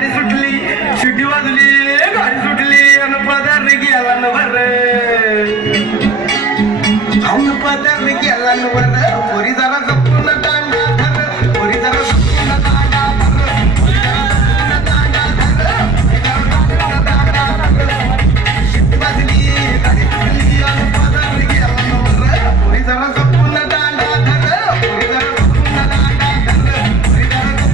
गाडी सुटली शिटी वाजली गाडी सुटली अन पदार गेला न वर अन पदार गेला न वर पोरी जरा जपून दांडा धर पोरी जरा जपून दांडा धर शिटी वाजली गाडी सुटली अन पदार गेला न वर पोरी जरा जपून दांडा धर पोरी जरा जपून दांडा धर पोरी जरा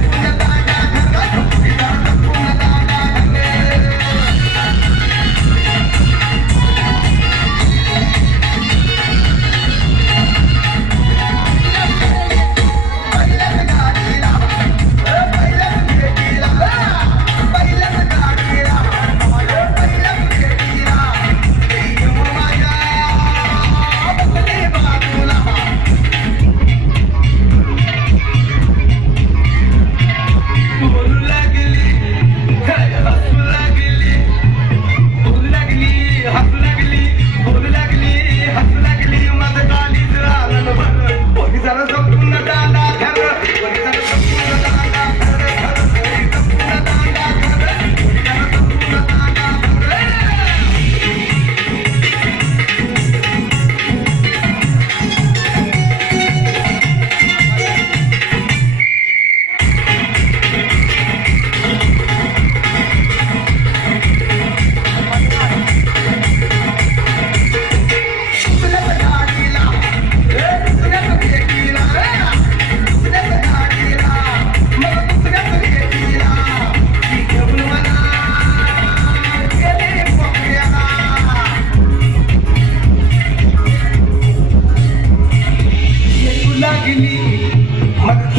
जपून दांडा धर पोरी जरा जपून दांडा लागली मग